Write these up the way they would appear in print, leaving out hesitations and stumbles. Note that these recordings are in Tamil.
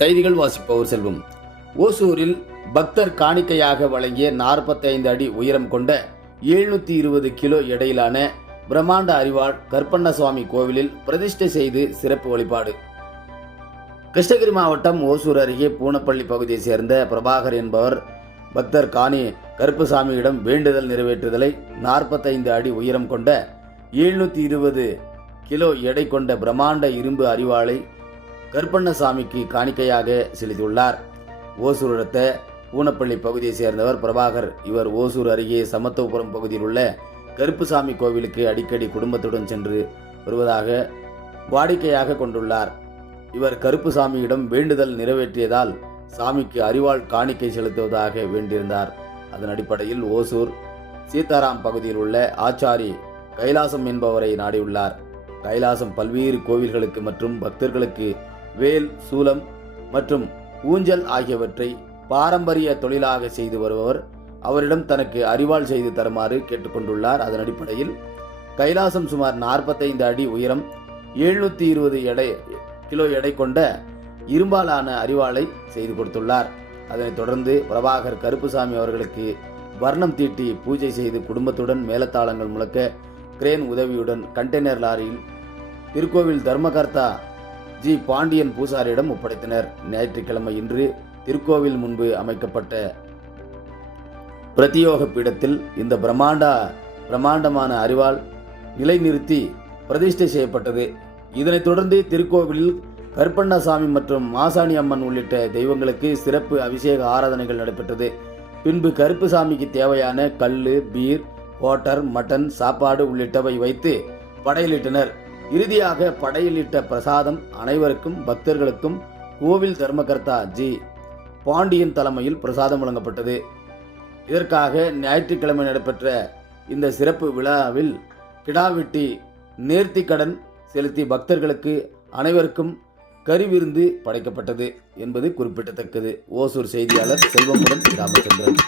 செய்திகள் வாசிப்பவர் செல்வம். ஓசூரில் பக்தர் காணிக்கையாக வழங்கிய 45 அடி உயரம் கொண்ட 720 கிலோ எடையிலான பிரம்மாண்ட அரிவாள் கருப்பண்ணசுவாமி கோவிலில் பிரதிஷ்டை செய்து சிறப்பு வழிபாடு. கிருஷ்ணகிரி மாவட்டம் ஓசூர் அருகே பூனப்பள்ளி பகுதியைச் சேர்ந்த பிரபாகர் என்பவர் பக்தர் காணி கருப்பசாமியிடம் வேண்டுதல் நிறைவேற்றுதலை 45 அடி உயரம் கொண்ட 720 கிலோ எடை கொண்ட பிரம்மாண்ட இரும்பு அரிவாளை கருப்பண்ணசாமிக்கு காணிக்கையாக செலுத்தியுள்ளார். ஓசூர் அடுத்த பூனப்பள்ளி பகுதியை சேர்ந்தவர் பிரபாகர். இவர் ஓசூர் அருகே சமத்துவபுரம் பகுதியில் உள்ள கருப்புசாமி கோவிலுக்கு அடிக்கடி குடும்பத்துடன் சென்று வருவதாக வாடிக்கையாக கொண்டுள்ளார். இவர் கருப்புசாமியிடம் வேண்டுதல் நிறைவேற்றியதால் சாமிக்கு அரிவாள் காணிக்கை செலுத்துவதாக வேண்டியிருந்தார். அதன் அடிப்படையில் ஓசூர் சீதாராம் பகுதியில் உள்ள ஆச்சாரி கைலாசம் என்பவரை நாடியுள்ளார். கைலாசம் பல்வேறு கோவில்களுக்கு மற்றும் பக்தர்களுக்கு வேல், சூலம் மற்றும் ஊஞ்சல் ஆகியவற்றை பாரம்பரிய தொழிலாக செய்து வருபவர். அவரிடம் தனக்கு அரிவாள் செய்து தருமாறு கேட்டுக்கொண்டுள்ளார். அதன் அடிப்படையில் கைலாசம் சுமார் 45 அடி உயரம் 720 கிலோ எடை கொண்ட இரும்பாலான அரிவாளை செய்து கொடுத்துள்ளார். அதனைத் தொடர்ந்து பிரபாகர் கருப்புசாமி அவர்களுக்கு வர்ணம் தீட்டி பூஜை செய்து குடும்பத்துடன் மேலத்தாளங்கள் முழக்க கிரேன் உதவியுடன் கண்டெய்னர் லாரியில் திருக்கோவில் தர்மகர்த்தா ஜி பாண்டியன் பூசாரியிடம் ஒப்படைத்தனர். ஞாயிற்றுக்கிழமை இன்று திருக்கோவில் முன்பு அமைக்கப்பட்ட பிரத்தியோக பீடத்தில் இந்த பிரம்மாண்டமான அரிவாள் நிலைநிறுத்தி பிரதிஷ்டை செய்யப்பட்டது. இதனைத் தொடர்ந்து திருக்கோவிலில் கருப்பண்ணசாமி மற்றும் மாசாணி அம்மன் உள்ளிட்ட தெய்வங்களுக்கு சிறப்பு அபிஷேக ஆராதனைகள் நடைபெற்றது. பின்பு கருப்புசாமிக்கு தேவையான கல்லு, பீர், வாட்டர், மட்டன், சாப்பாடு உள்ளிட்டவை வைத்து படையலிட்டனர். இறுதியாக படையலிட்ட பிரசாதம் அனைவருக்கும் பக்தர்களுக்கும் கோவில் தர்மகர்த்தா ஜி பாண்டியன் தலைமையில் பிரசாதம் வழங்கப்பட்டது. இதற்காக ஞாயிற்றுக்கிழமை நடைபெற்ற இந்த சிறப்பு விழாவில் கிடாவெட்டி நேர்த்திக்கடன் செலுத்தி பக்தர்களுக்கு அனைவருக்கும் கறிவிருந்து படைக்கப்பட்டது என்பது குறிப்பிடத்தக்கது. ஓசூர் செய்தியாளர் செல்வமுடன் ராமச்சந்திரன்.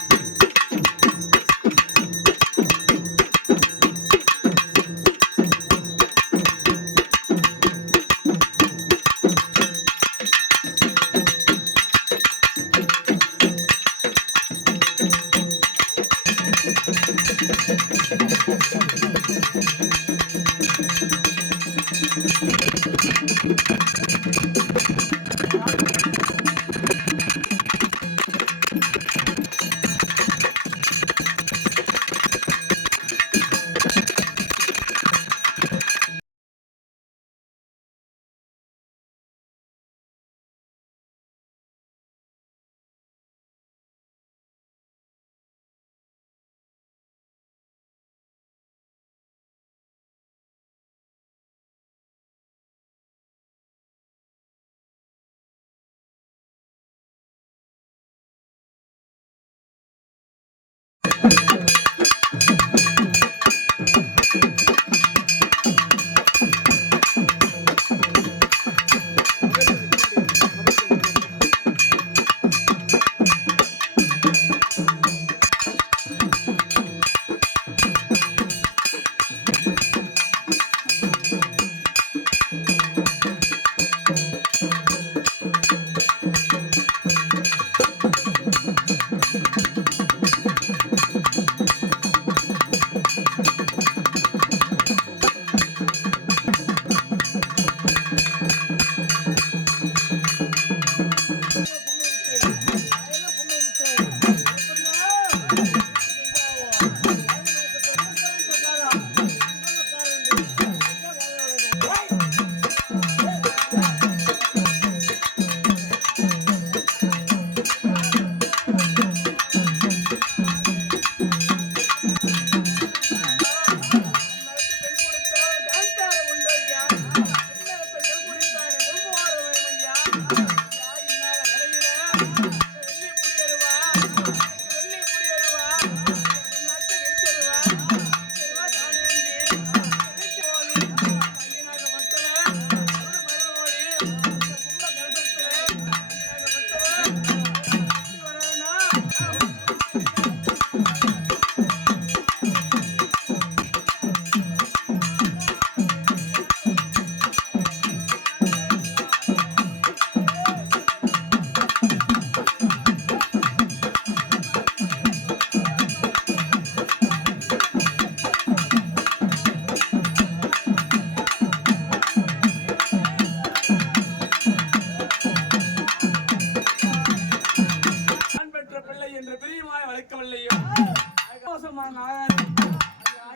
இல்லையோ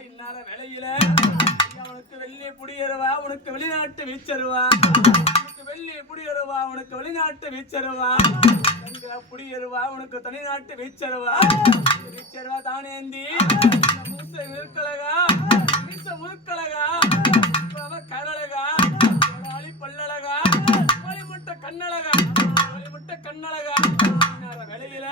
இன்னார வேலையில உனக்கு வெள்ளி புடியருவா, உனக்கு வெளிநாட்டு வீச்சருவா, உனக்கு வெள்ளி புடியருவா, உனக்கு வெளிநாட்டு வீச்சருவா, புடியருவா, உனக்கு தனிநாட்டு வீச்சருவா, வீச்சருவா தானேந்தி மூச இருக்கலகா மீச முறுக்கலகா கரழகா அழி பல்லழகா வழிமுட்ட கண்ணழகா வழிமுட்ட கண்ணழகா வேலையில